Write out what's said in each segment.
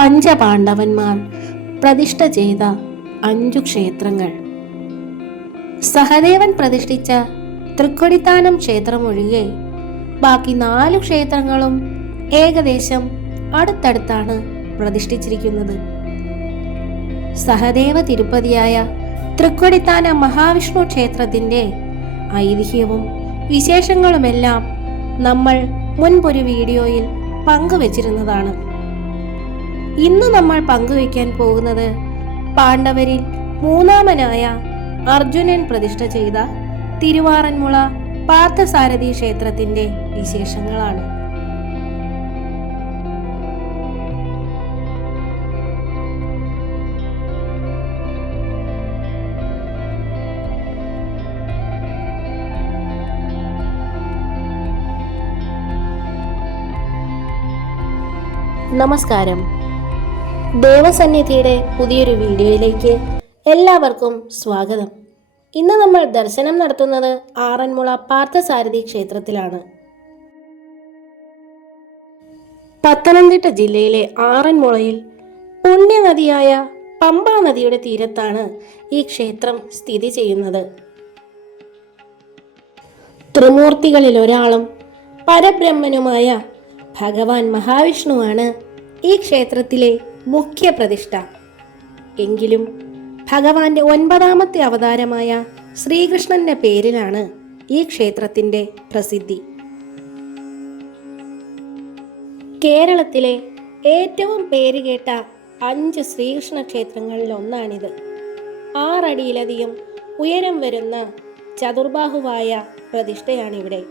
പഞ്ചപാണ്ഡവന്മാർ പ്രതിഷ്ഠ ചെയ്ത അഞ്ചു ക്ഷേത്രങ്ങൾ. സഹദേവൻ പ്രതിഷ്ഠിച്ച തൃക്കൊടിത്താനം ക്ഷേത്രമൊഴികെ ബാക്കി നാലു ക്ഷേത്രങ്ങളും ഏകദേശം അടുത്തടുത്താണ് പ്രതിഷ്ഠിച്ചിരിക്കുന്നത്. സഹദേവ തിരുപ്പതിയായ തൃക്കൊടിത്താന മഹാവിഷ്ണു ക്ഷേത്രത്തിന്റെ ഐതിഹ്യവും വിശേഷങ്ങളുമെല്ലാം നമ്മൾ മുൻപൊരു വീഡിയോയിൽ പങ്കുവച്ചിരുന്നതാണ്. ഇന്ന് നമ്മൾ പങ്കുവയ്ക്കാൻ പോകുന്നത് പാണ്ഡവരിൽ മൂന്നാമനായ അർജുനൻ പ്രതിഷ്ഠ ചെയ്ത തിരുവാറന്മുള പാർത്ഥസാരഥി ക്ഷേത്രത്തിന്റെ വിശേഷങ്ങളാണ്. നമസ്കാരം. ദേവസന്നിധിയുടെ പുതിയൊരു വീഡിയോയിലേക്ക് എല്ലാവർക്കും സ്വാഗതം. ഇന്ന് നമ്മൾ ദർശനം നടത്തുന്നത് ആറന്മുള പാർത്ഥസാരഥി ക്ഷേത്രത്തിലാണ്. പത്തനംതിട്ട ജില്ലയിലെ ആറന്മുളയിൽ പുണ്യനദിയായ പമ്പാ നദിയുടെ തീരത്താണ് ഈ ക്ഷേത്രം സ്ഥിതി ചെയ്യുന്നത്. ത്രിമൂർത്തികളിൽ ഒരാളും പരബ്രഹ്മനുമായ ഭഗവാൻ മഹാവിഷ്ണുവാണ് ഈ ക്ഷേത്രത്തിലെ മുഖ്യ പ്രതിഷ്ഠ എങ്കിലും ഭഗവാന്റെ ഒൻപതാമത്തെ അവതാരമായ ശ്രീകൃഷ്ണന്റെ പേരിലാണ് ഈ ക്ഷേത്രത്തിന്റെ പ്രസിദ്ധി. കേരളത്തിലെ ഏറ്റവും പേരുകേട്ട അഞ്ച് ശ്രീകൃഷ്ണ ക്ഷേത്രങ്ങളിൽ ഒന്നാണിത്. ആറടിയിലധികം ഉയരം വരുന്ന ചതുർബാഹുവായ പ്രതിഷ്ഠയാണിവിടെ.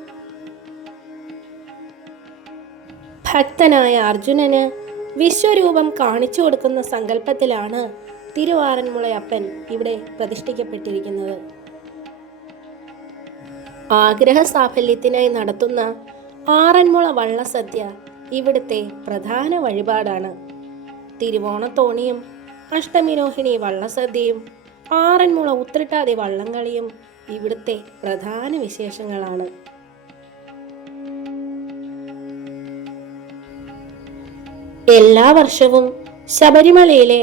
ഭക്തനായ അർജുനന് വിശ്വരൂപം കാണിച്ചു കൊടുക്കുന്ന സങ്കല്പത്തിലാണ് തിരുവാറന്മുളയപ്പൻ ഇവിടെ പ്രതിഷ്ഠിക്കപ്പെട്ടിരിക്കുന്നത്. ആഗ്രഹ സാഫല്യത്തിനായി നടത്തുന്ന ആറന്മുള വള്ളസദ്യ ഇവിടുത്തെ പ്രധാന വഴിപാടാണ്. തിരുവോണത്തോണിയും അഷ്ടമിരോഹിണി വള്ളസദ്യയും ആറന്മുള ഉത്രട്ടാതി വള്ളംകളിയും ഇവിടുത്തെ പ്രധാന വിശേഷങ്ങളാണ്. എല്ലാ വർഷവും ശബരിമലയിലെ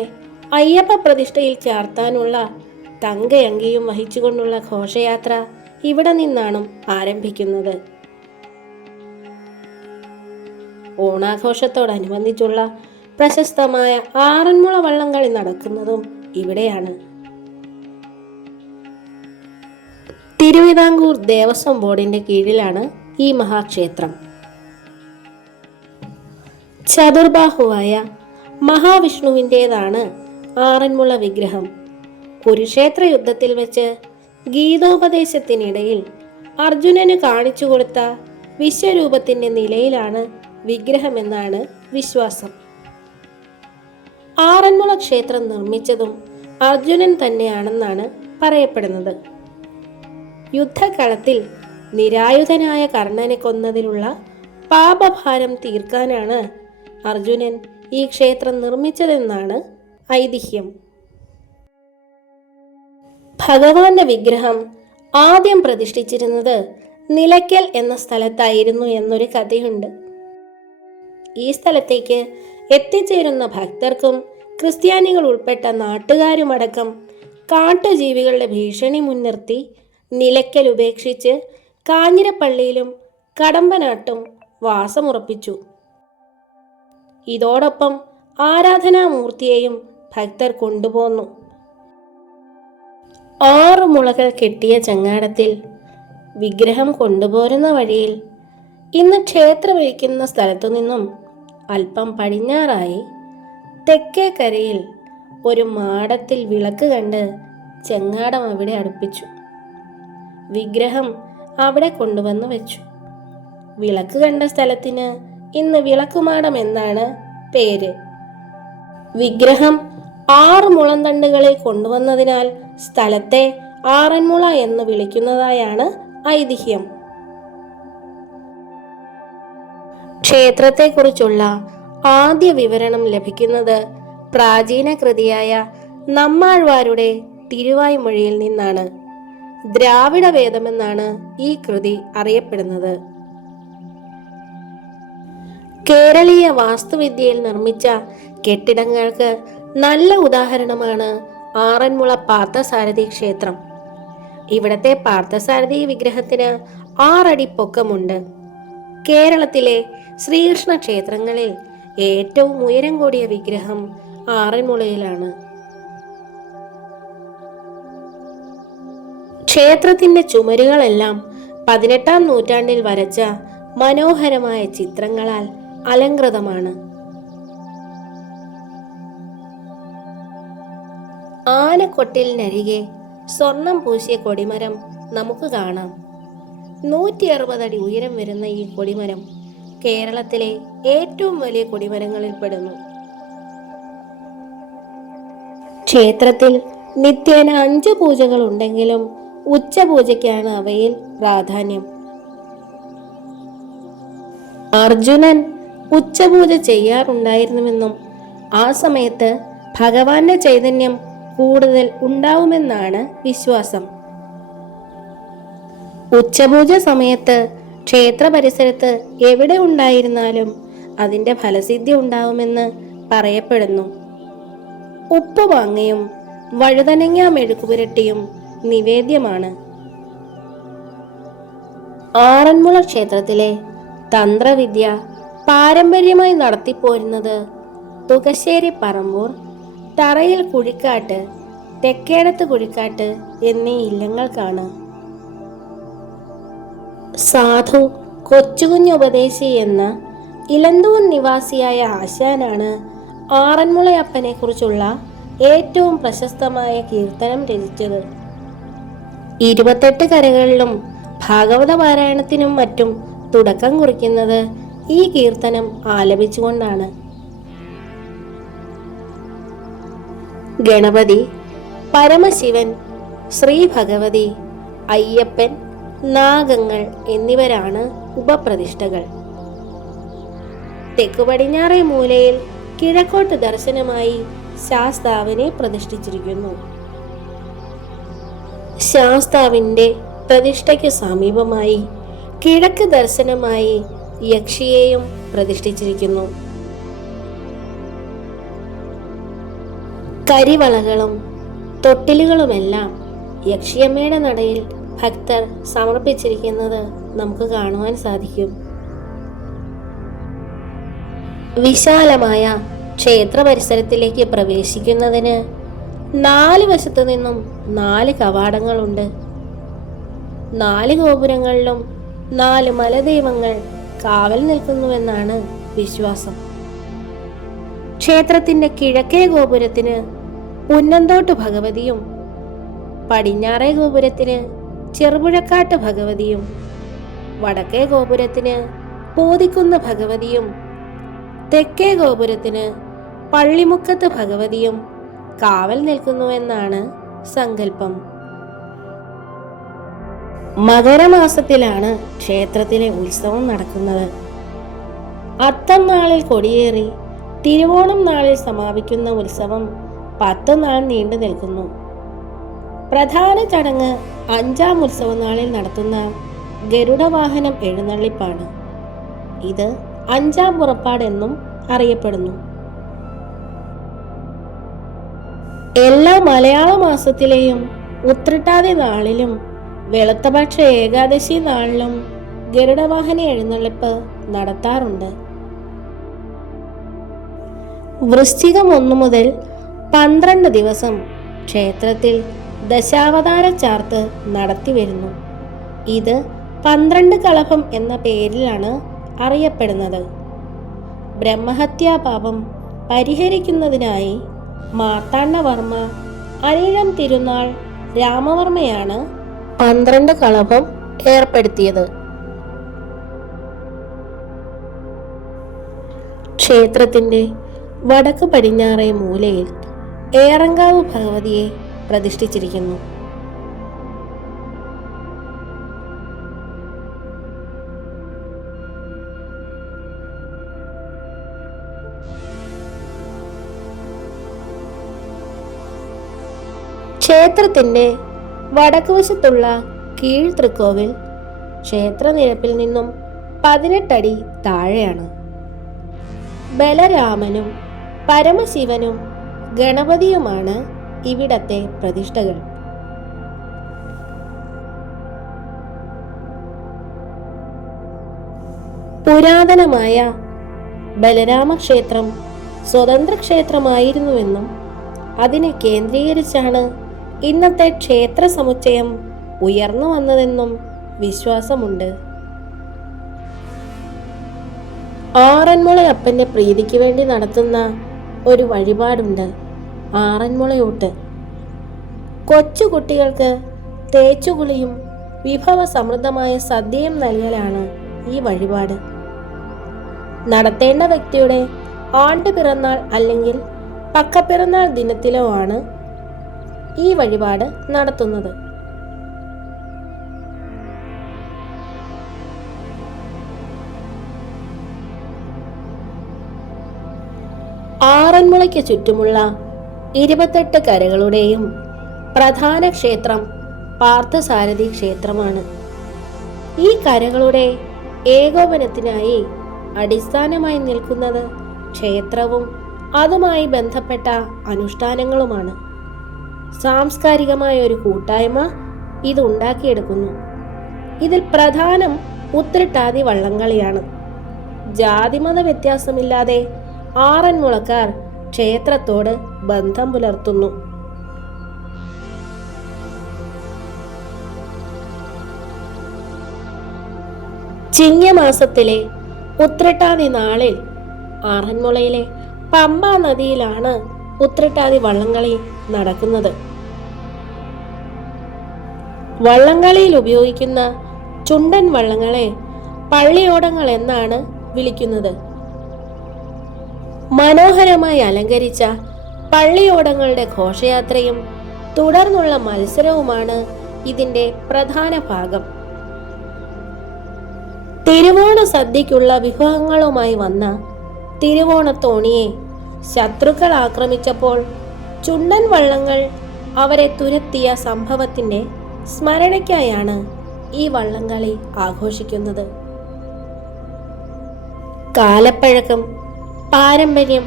അയ്യപ്പ പ്രതിഷ്ഠയിൽ ചേർത്താനുള്ള തങ്കയങ്കിയും വഹിച്ചുകൊണ്ടുള്ള ഘോഷയാത്ര ഇവിടെ നിന്നാണ് ആരംഭിക്കുന്നത്. ഓണാഘോഷത്തോടനുബന്ധിച്ചുള്ള പ്രശസ്തമായ ആറന്മുള വള്ളംകളി നടക്കുന്നതും ഇവിടെയാണ്. തിരുവിതാംകൂർ ദേവസ്വം ബോർഡിന്റെ കീഴിലാണ് ഈ മഹാക്ഷേത്രം. ചതുർബാഹുവായ മഹാവിഷ്ണുവിന്റേതാണ് ആറന്മുള വിഗ്രഹം. കുരുക്ഷേത്ര യുദ്ധത്തിൽ വെച്ച് ഗീതോപദേശത്തിനിടയിൽ അർജുനന് കാണിച്ചു കൊടുത്ത വിശ്വരൂപത്തിന്റെ നിലയിലാണ് വിഗ്രഹമെന്നാണ് വിശ്വാസം. ആറന്മുള ക്ഷേത്രം നിർമ്മിച്ചതും അർജുനൻ തന്നെയാണെന്നാണ് പറയപ്പെടുന്നത്. യുദ്ധകളത്തിൽ നിരായുധനായ കർണനെ കൊന്നതിലുള്ള പാപഭാരം തീർക്കാനാണ് അർജുനൻ ഈ ക്ഷേത്രം നിർമ്മിച്ചതെന്നാണ് ഐതിഹ്യം. ഭഗവാന്റെ വിഗ്രഹം ആദ്യം പ്രതിഷ്ഠിച്ചിരുന്നത് നിലയ്ക്കൽ എന്ന സ്ഥലത്തായിരുന്നു എന്നൊരു കഥയുണ്ട്. ഈ സ്ഥലത്തേക്ക് എത്തിച്ചേരുന്ന ഭക്തർക്കും ക്രിസ്ത്യാനികൾ ഉൾപ്പെട്ട നാട്ടുകാരുമടക്കം കാട്ടുജീവികളുടെ ഭീഷണി മുൻനിർത്തി നിലയ്ക്കൽ ഉപേക്ഷിച്ച് കാഞ്ഞിരപ്പള്ളിയിലും കടമ്പനാട്ടും വാസമുറപ്പിച്ചു. ഇതോടൊപ്പം ആരാധനാമൂർത്തിയെയും ഭക്തർ കൊണ്ടുപോന്നു. ആറ് മുളകൾ കെട്ടിയ ചങ്ങാടത്തിൽ വിഗ്രഹം കൊണ്ടുപോരുന്ന വഴിയിൽ ഇന്ന് ക്ഷേത്രം വയ്ക്കുന്ന സ്ഥലത്തു നിന്നും അല്പം പടിഞ്ഞാറായി തെക്കേ കരയിൽ ഒരു മാടത്തിൽ വിളക്ക് കണ്ട് ചെങ്ങാടം അവിടെ അടുപ്പിച്ചു. വിഗ്രഹം അവിടെ കൊണ്ടുവന്നു വെച്ചു. വിളക്ക് കണ്ട സ്ഥലത്തിന് ഇന്ന് വിളക്കുമാടം എന്നാണ് പേര്. വിഗ്രഹം ആറ് മുളന്തണ്ടുകളിൽ കൊണ്ടുവന്നതിനാൽ സ്ഥലത്തെ ആറന്മുള എന്ന് വിളിക്കുന്നതായാണ് ഐതിഹ്യം. ക്ഷേത്രത്തെക്കുറിച്ചുള്ള ആദ്യ വിവരണം ലഭിക്കുന്നത് പ്രാചീന കൃതിയായ നമ്മാഴ്വാരുടെ തിരുവായ്മൊഴിയിൽ നിന്നാണ്. ദ്രാവിഡ വേദമെന്നാണ് ഈ കൃതി അറിയപ്പെടുന്നത്. കേരളീയ വാസ്തുവിദ്യയിൽ നിർമ്മിച്ച കെട്ടിടങ്ങൾക്ക് നല്ല ഉദാഹരണമാണ് ആറന്മുള പാർത്ഥസാരഥി ക്ഷേത്രം. ഇവിടത്തെ പാർത്ഥസാരഥി വിഗ്രഹത്തിന് ആറടി പൊക്കമുണ്ട്. കേരളത്തിലെ ശ്രീകൃഷ്ണ ക്ഷേത്രങ്ങളിൽ ഏറ്റവും ഉയരം കൂടിയ വിഗ്രഹം ആറന്മുളയിലാണ്. ക്ഷേത്രത്തിന്റെ ചുമരുകളെല്ലാം പതിനെട്ടാം നൂറ്റാണ്ടിൽ വരച്ച മനോഹരമായ ചിത്രങ്ങളാൽ അലങ്കൃതമാണ് ആനക്കൊട്ടിലിനരികെ സ്വർണം പൂശിയ കൊടിമരം നമുക്ക് കാണാം. നൂറ്റി അറുപതടി ഉയരം വരുന്ന ഈ കൊടിമരം കേരളത്തിലെ ഏറ്റവും വലിയ കൊടിമരങ്ങളിൽ പെടുന്നു. ക്ഷേത്രത്തിൽ നിത്യേന അഞ്ച് പൂജകൾ ഉണ്ടെങ്കിലും ഉച്ചപൂജയ്ക്കാണ് അവയിൽ പ്രാധാന്യം. അർജുനൻ ഉച്ചപൂജ ചെയ്യാറുണ്ടായിരുന്നുവെന്നും ആ സമയത്ത് ഭഗവാന്റെ ചൈതന്യം കൂടുതൽ ഉണ്ടാവുമെന്നാണ് വിശ്വാസം. ഉച്ചപൂജ സമയത്ത് ക്ഷേത്ര പരിസരത്ത് എവിടെ ഉണ്ടായിരുന്നാലും അതിന്റെ ഫലസിദ്ധി ഉണ്ടാവുമെന്ന് പറയപ്പെടുന്നു. ഉപ്പ് വാങ്ങയും വഴുതനങ്ങ മെഴുക്കുപുരട്ടിയും നിവേദ്യമാണ്. ആറന്മുള ക്ഷേത്രത്തിലെ തന്ത്രവിദ്യ പാരമ്പര്യമായി നടത്തിപ്പോരുന്നത് തുകശ്ശേരി പറമ്പൂർ തറയിൽ കുഴിക്കാട്ട് തെക്കേടത്ത് കുഴിക്കാട്ട് എന്നീ ഇല്ലങ്ങൾക്കാണ്. സാധു കൊച്ചുകുഞ്ഞ് ഉപദേശി എന്ന ഇലന്തൂർ നിവാസിയായ ആശാനാണ് ആറന്മുളയപ്പനെ കുറിച്ചുള്ള ഏറ്റവും പ്രശസ്തമായ കീർത്തനം രചിച്ചത്. ഇരുപത്തെട്ട് കരകളിലും ഭാഗവത പാരായണത്തിനും മറ്റും തുടക്കം കുറിക്കുന്നത് ഈ കീർത്തനം ആലപിച്ചുകൊണ്ടാണ്. ഗണപതി പരമശിവൻ ശ്രീ ഭഗവതി അയ്യപ്പൻ നാഗങ്ങൾ എന്നിവരാണ് ഉപപ്രതിഷ്ഠകൾ. തെക്കു പടിഞ്ഞാറേ മൂലയിൽ കിഴക്കോട്ട് ദർശനമായി ശാസ്താവിനെ പ്രതിഷ്ഠിച്ചിരിക്കുന്നു. ശാസ്താവിന്റെ പ്രതിഷ്ഠയ്ക്ക് സമീപമായി കിഴക്ക് ദർശനമായി യക്ഷിയെയും പ്രതിഷ്ഠിച്ചിരിക്കുന്നു. കരിവളകളും തൊട്ടിലുകളുമെല്ലാം യക്ഷിയമ്മയുടെ നടയിൽ ഭക്തർ സമർപ്പിച്ചിരിക്കുന്നത് നമുക്ക് കാണുവാൻ സാധിക്കും. വിശാലമായ ക്ഷേത്ര പരിസരത്തിലേക്ക് പ്രവേശിക്കുന്നതിന് നാല് വശത്തു നിന്നും നാല് കവാടങ്ങളുണ്ട്. നാല് ഗോപുരങ്ങളിലും നാല് മലദൈവങ്ങൾ കാവൽ നിൽക്കുന്നുവെന്നാണ് വിശ്വാസം. ക്ഷേത്രത്തിന്റെ കിഴക്കേ ഗോപുരത്തിന് പുന്നന്തോട്ട് ഭഗവതിയും പടിഞ്ഞാറേ ഗോപുരത്തിന് ചെറുപുഴക്കാട്ട് ഭഗവതിയും വടക്കേ ഗോപുരത്തിന് പോതിക്കുന്ന ഭഗവതിയും തെക്കേ ഗോപുരത്തിന് പള്ളിമുക്കത്ത് ഭഗവതിയും കാവൽ നിൽക്കുന്നുവെന്നാണ് സങ്കല്പം. മകരമാസത്തിലാണ് ക്ഷേത്രത്തിലെ ഉത്സവം നടക്കുന്നത്. അത്തം നാളിൽ കൊടിയേറി തിരുവോണം നാളിൽ സമാപിക്കുന്ന ഉത്സവം പത്ത് നാൾ നീണ്ടു നിൽക്കുന്നു. പ്രധാന ചടങ്ങ് അഞ്ചാം ഉത്സവ നാളിൽ നടത്തുന്ന ഗരുഡവാഹനം എഴുന്നള്ളിപ്പാണ്. ഇത് അഞ്ചാം പുറപ്പാടെന്നും അറിയപ്പെടുന്നു. എല്ലാ മലയാള മാസത്തിലെയും ഉത്രട്ടാതി നാളിലും വെളുത്തപക്ഷ ഏകാദശി നാളിലും ഗരുഡവാഹന എഴുന്നള്ളിപ്പ് നടത്താറുണ്ട്. വൃശ്ചികം ഒന്നു മുതൽ പന്ത്രണ്ട് ദിവസം ക്ഷേത്രത്തിൽ ദശാവതാര ചാർത്ത് നടത്തി വരുന്നു. ഇത് പന്ത്രണ്ട് കളഭം എന്ന പേരിലാണ് അറിയപ്പെടുന്നത്. ബ്രഹ്മഹത്യാപാപം പരിഹരിക്കുന്നതിനായി മാർത്താണ്ഡവർമ്മ അനിഴം തിരുനാൾ രാമവർമ്മയാണ് പന്ത്രണ്ട് കളഭം ഏർപ്പെടുത്തിയത്. ക്ഷേത്രത്തിന്റെ വടക്ക് പടിഞ്ഞാറേ മൂലയിൽ ഏറങ്കാവ് ഭഗവതിയെ പ്രതിഷ്ഠിച്ചിരിക്കുന്നു. ക്ഷേത്രത്തിന്റെ വടക്കുവശത്തുള്ള കീഴ്തൃക്കോവിൽ ക്ഷേത്രനിരപ്പിൽ നിന്നും പതിനെട്ടടി താഴെയാണ്. ബലരാമനും പരമശിവനും ഗണപതിയുമാണ് ഇവിടത്തെ പ്രതിഷ്ഠകൾ. പുരാതനമായ ബലരാമക്ഷേത്രം സ്വതന്ത്ര ക്ഷേത്രമായിരുന്നുവെന്നും അതിനെ കേന്ദ്രീകരിച്ചാണ് ഇന്നത്തെ ക്ഷേത്ര സമുച്ചയം ഉയർന്നു വന്നതെന്നും വിശ്വാസമുണ്ട്. ആറന്മുളയപ്പന്റെ പ്രീതിക്ക് വേണ്ടി നടത്തുന്ന ഒരു വഴിപാടുണ്ട് ആറന്മുളയൂട്ട്. കൊച്ചുകുട്ടികൾക്ക് തേച്ചുകുളിയും വിഭവ സമൃദ്ധമായ സദ്യയും നൽകലാണ് ഈ വഴിപാട്. നടത്തേണ്ട വ്യക്തിയുടെ ആണ്ട് പിറന്നാൾ അല്ലെങ്കിൽ പക്കപ്പിറന്നാൾ ദിനത്തിലോ ആണ് ഈ വഴിപാട് നടത്തുന്നത്. ആറന്മുളയ്ക്ക് ചുറ്റുമുള്ള ഇരുപത്തെട്ട് കരകളുടെയും പ്രധാന ക്ഷേത്രം പാർത്ഥസാരഥി ക്ഷേത്രമാണ്. ഈ കരകളുടെ ഏകോപനത്തിനായി അടിസ്ഥാനമായി നിൽക്കുന്നത് ക്ഷേത്രവും അതുമായി ബന്ധപ്പെട്ട അനുഷ്ഠാനങ്ങളുമാണ്. സാംസ്കാരികമായ ഒരു കൂട്ടായ്മ ഇത് ഉണ്ടാക്കിയെടുക്കുന്നു ഇതിൽ പ്രധാനം ഉത്രട്ടാതി വള്ളംകളിയാണ്. ജാതിമത വ്യത്യാസമില്ലാതെ ആറന്മുളക്കാർ ക്ഷേത്രത്തോട് ബന്ധം പുലർത്തുന്നു. ചിങ്ങമാസത്തിലെ ഉത്രട്ടാതി നാളിൽ ആറന്മുളയിലെ പമ്പ നദിയിലാണ് ഉത്രട്ടാതി വള്ളംകളി നടക്കുന്നത്. വള്ളംകളിയിൽ ഉപയോഗിക്കുന്ന ചുണ്ടൻ വള്ളങ്ങളെ പള്ളിയോടങ്ങൾ എന്നാണ് വിളിക്കുന്നത്. മനോഹരമായി അലങ്കരിച്ച പള്ളിയോടങ്ങളുടെ ഘോഷയാത്രയും തുടർന്നുള്ള മത്സരവുമാണ് ഇതിന്റെ പ്രധാന ഭാഗം. തിരുവോണ സദ്യക്കുള്ള വിഭവങ്ങളുമായി വന്ന തിരുവോണത്തോണിയെ ശത്രുക്കൾ ആക്രമിച്ചപ്പോൾ ചുണ്ടൻ വള്ളങ്ങൾ അവരെ തുരത്തിയ സംഭവത്തിന്റെ സ്മരണയ്ക്കായാണ് ഈ വള്ളംകളി ആഘോഷിക്കുന്നത്. കാലപ്പഴക്കം പാരമ്പര്യം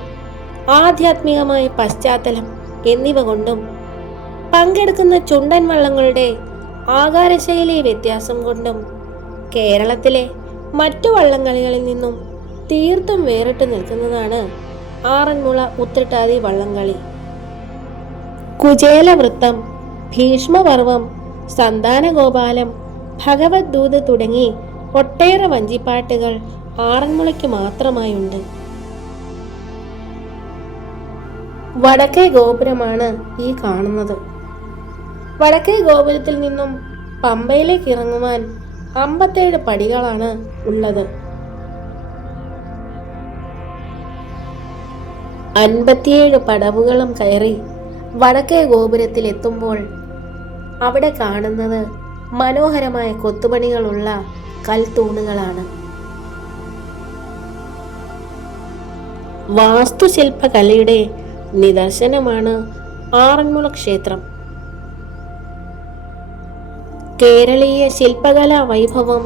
ആധ്യാത്മികമായ പശ്ചാത്തലം എന്നിവ കൊണ്ടും പങ്കെടുക്കുന്ന ചുണ്ടൻ വള്ളങ്ങളുടെ ആകാരശൈലി വ്യത്യാസം കൊണ്ടും കേരളത്തിലെ മറ്റു വള്ളംകളികളിൽ നിന്നും തീർത്തും വേറിട്ട് നിൽക്കുന്നതാണ് ആറന്മുള ഉത്രട്ടാതി വള്ളംകളി. കുചേലവൃത്തം ഭീഷ്മപർവം സന്താനഗോപാലം ഭഗവത് ദൂത് തുടങ്ങി ഒട്ടേറെ വഞ്ചിപ്പാട്ടുകൾ ആറന്മുളയ്ക്ക് മാത്രമായുണ്ട്. വടക്കേ ഗോപുരമാണ് ഈ കാണുന്നത്. വടക്കേ ഗോപുരത്തിൽ നിന്നും പമ്പയിലേക്ക് ഇറങ്ങുവാൻ അമ്പത്തേഴ് പടികളാണ് ഉള്ളത്. അൻപത്തിയേഴ് പടവുകളും കയറി വടക്കേ ഗോപുരത്തിൽ എത്തുമ്പോൾ അവിടെ കാണുന്നത് മനോഹരമായ കൊത്തുപണികളുള്ള കൽത്തൂണുകളാണ്. വാസ്തുശില്പകലയുടെ നിദർശനമാണ് ആറന്മുള ക്ഷേത്രം. കേരളീയ ശില്പകലാ വൈഭവം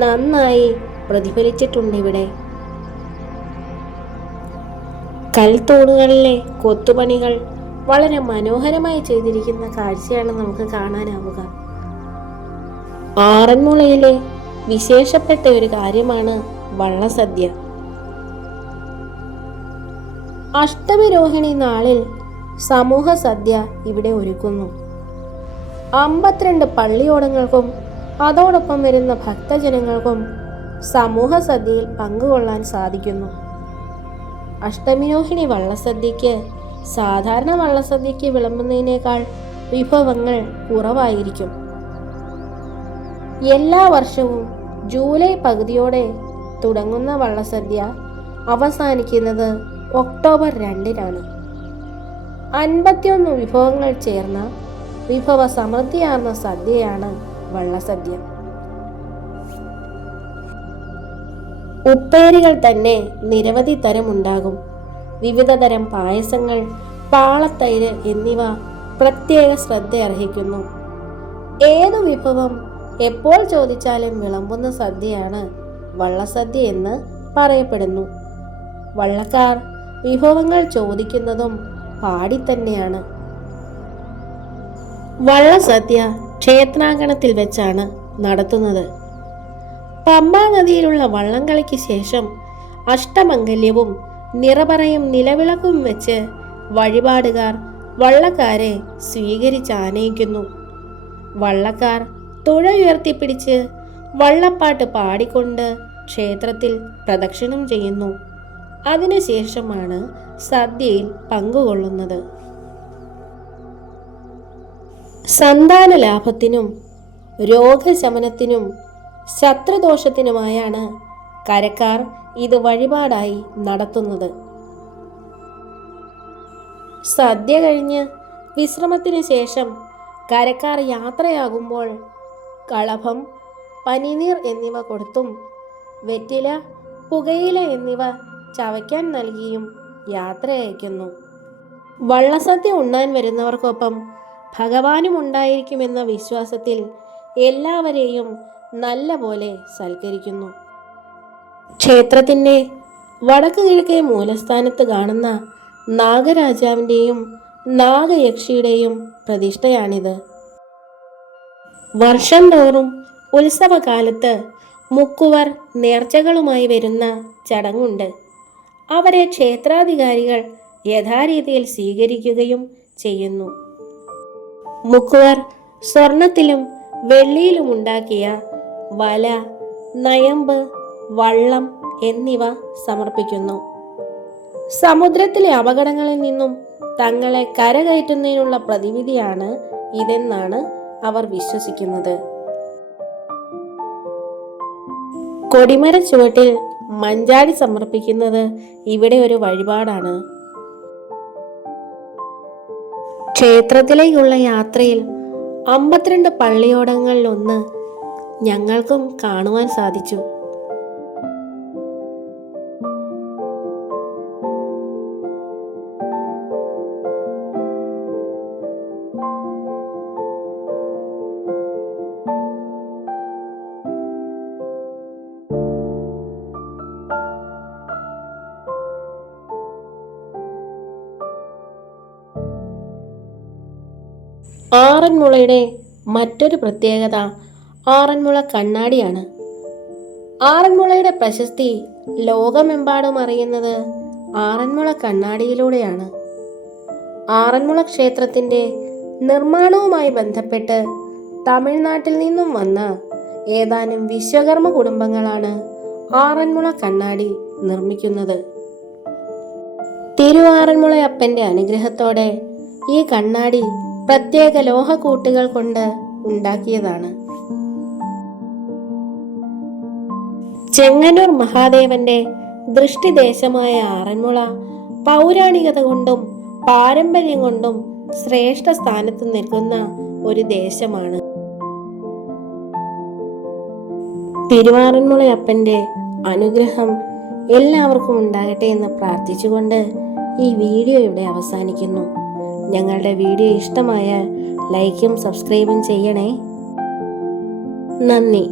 നന്നായി പ്രതിഫലിച്ചിട്ടുണ്ട് ഇവിടെ. കൽത്തൂണുകളിലെ കൊത്തുപണികൾ വളരെ മനോഹരമായി ചെയ്തിരിക്കുന്ന കാഴ്ചയാണ് നമുക്ക് കാണാനാവുക. ആറന്മുളയിലെ വിശേഷപ്പെട്ട ഒരു കാര്യമാണ് വള്ളസദ്യ. അഷ്ടമി രോഹിണി നാളിൽ സമൂഹ സദ്യ ഇവിടെ ഒരുക്കുന്നു. അമ്പത്തിരണ്ട് പള്ളിയോടങ്ങൾക്കും അതോടൊപ്പം വരുന്ന ഭക്തജനങ്ങൾക്കും സമൂഹ സദ്യയിൽ പങ്കുകൊള്ളാൻ സാധിക്കുന്നു. അഷ്ടമിരോഹിണി വള്ളസദ്യക്ക് സാധാരണ വള്ളസദ്യക്ക് വിളമ്പുന്നതിനേക്കാൾ വിഭവങ്ങൾ കുറവായിരിക്കും. എല്ലാ വർഷവും ജൂലൈ പകുതിയോടെ തുടങ്ങുന്ന വള്ളസദ്യ അവസാനിക്കുന്നത് ഒക്ടോബർ രണ്ടിനാണ്. അൻപത്തിയൊന്ന് വിഭവങ്ങൾ ചേർന്ന വിഭവ സമൃദ്ധിയാർന്ന സദ്യയാണ് വള്ളസദ്യ. ഉപ്പേരികൾ തന്നെ നിരവധി തരമുണ്ടാകും. വിവിധ തരം പായസങ്ങൾ പാളത്തൈര് എന്നിവ പ്രത്യേക ശ്രദ്ധ അർഹിക്കുന്നു. ഏതു വിഭവം എപ്പോൾ ചോദിച്ചാലും വിളമ്പുന്ന സദ്യയാണ് വള്ളസദ്യ എന്ന് പറയപ്പെടുന്നു. വള്ളക്കാർ വിഭവങ്ങൾ ചോദിക്കുന്നതും പാടി തന്നെയാണ്. വള്ളസദ്യ ക്ഷേത്രാങ്കണത്തിൽ വെച്ചാണ് നടത്തുന്നത്. പമ്പാ നദിയിലുള്ള വള്ളംകളിക്ക് ശേഷം അഷ്ടമംഗല്യവും നിറപറയും നിലവിളക്കും വെച്ച് വഴിപാടുകാർ വള്ളക്കാരെ സ്വീകരിച്ച് ആനയിക്കുന്നു. വള്ളക്കാർ തുഴ ഉയർത്തിപ്പിടിച്ച് വള്ളപ്പാട്ട് പാടിക്കൊണ്ട് ക്ഷേത്രത്തിൽ പ്രദക്ഷിണം ചെയ്യുന്നു. അതിനുശേഷമാണ് സദ്യയിൽ പങ്കുകൊള്ളുന്നത്. സന്താന ലാഭത്തിനും രോഗശമനത്തിനും ശത്രുദോഷത്തിനുമായാണ് കരക്കാർ ഇത് വഴിപാടായി നടത്തുന്നത്. സദ്യ കഴിഞ്ഞ് വിശ്രമത്തിന് ശേഷം കരക്കാർ യാത്രയാകുമ്പോൾ കളഭം പനിനീർ എന്നിവ കൊടുത്തും വെറ്റില പുകയില എന്നിവ ചവയ്ക്കാൻ നൽകിയും യാത്ര അയക്കുന്നു. വള്ളസദ്യ ഉണ്ണാൻ വരുന്നവർക്കൊപ്പം ഭഗവാനും ഉണ്ടായിരിക്കുമെന്ന വിശ്വാസത്തിൽ എല്ലാവരെയും നല്ല പോലെ സൽക്കരിക്കുന്നു. ക്ഷേത്രത്തിന്റെ വടക്ക് കിഴക്കേ മൂലസ്ഥാനത്ത് കാണുന്ന നാഗരാജാവിന്റെയും നാഗയക്ഷിയുടെയും പ്രതിഷ്ഠയാണിത്. വർഷം തോറും ഉത്സവകാലത്ത് മുക്കുവർ നേർച്ചകളുമായി വരുന്ന ചടങ്ങുണ്ട്. അവരെ ക്ഷേത്രാധികാരികൾ യഥാരീതിയിൽ സ്വീകരിക്കുകയും ചെയ്യുന്നു. മുക്കുവർ സ്വർണത്തിലും വെള്ളിയിലും ഉണ്ടാക്കിയ വല നയമ്പ് വള്ളം എന്നിവ സമർപ്പിക്കുന്നു. സമുദ്രത്തിലെ അപകടങ്ങളിൽ നിന്നും തങ്ങളെ കരകയറ്റുന്നതിനുള്ള പ്രതിവിധിയാണ് ഇതെന്നാണ് അവർ വിശ്വസിക്കുന്നത്. കൊടിമര ചുവട്ടിൽ മഞ്ചാടി സമർപ്പിക്കുന്നത് ഇവിടെ ഒരു വഴിപാടാണ്. ക്ഷേത്രത്തിലേക്കുള്ള യാത്രയിൽ അമ്പത്തിരണ്ട് പള്ളിയോടങ്ങളിൽ ഒന്ന് ഞങ്ങൾക്കും കാണുവാൻ സാധിച്ചു. ആറന്മുളയുടെ മറ്റൊരു പ്രത്യേകത ആറന്മുള കണ്ണാടിയാണ്. ആറന്മുളയുടെ പ്രശസ്തി ലോകമെമ്പാടും അറിയുന്നത് ആറന്മുള കണ്ണാടിയിലൂടെയാണ്. ആറന്മുള ക്ഷേത്രത്തിന്റെ നിർമ്മാണവുമായി ബന്ധപ്പെട്ട് തമിഴ്നാട്ടിൽ നിന്നും വന്ന ഏതാനും വിശ്വകർമ്മ കുടുംബങ്ങളാണ് ആറന്മുള കണ്ണാടി നിർമ്മിക്കുന്നത്. തിരുവാറന്മുളയപ്പന്റെ അനുഗ്രഹത്തോടെ ഈ കണ്ണാടി പ്രത്യേക ലോഹക്കൂട്ടുകൾ കൊണ്ട് ഉണ്ടാക്കിയതാണ്. ചെങ്ങന്നൂർ മഹാദേവന്റെ ദൃഷ്ടിദേശമായ ആറന്മുള പൗരാണികത കൊണ്ടും പാരമ്പര്യം കൊണ്ടും ശ്രേഷ്ഠ സ്ഥാനത്ത് നിൽക്കുന്ന ഒരു ദേശമാണ്. തിരുവാറന്മുളയപ്പന്റെ അനുഗ്രഹം എല്ലാവർക്കും ഉണ്ടാകട്ടെ എന്ന് പ്രാർത്ഥിച്ചുകൊണ്ട് ഈ വീഡിയോ ഇവിടെ അവസാനിക്കുന്നു. ഞങ്ങളുടെ വീഡിയോ ഇഷ്ടമായ ലൈക്കും സബ്സ്ക്രൈബും ചെയ്യണേ. നന്ദി.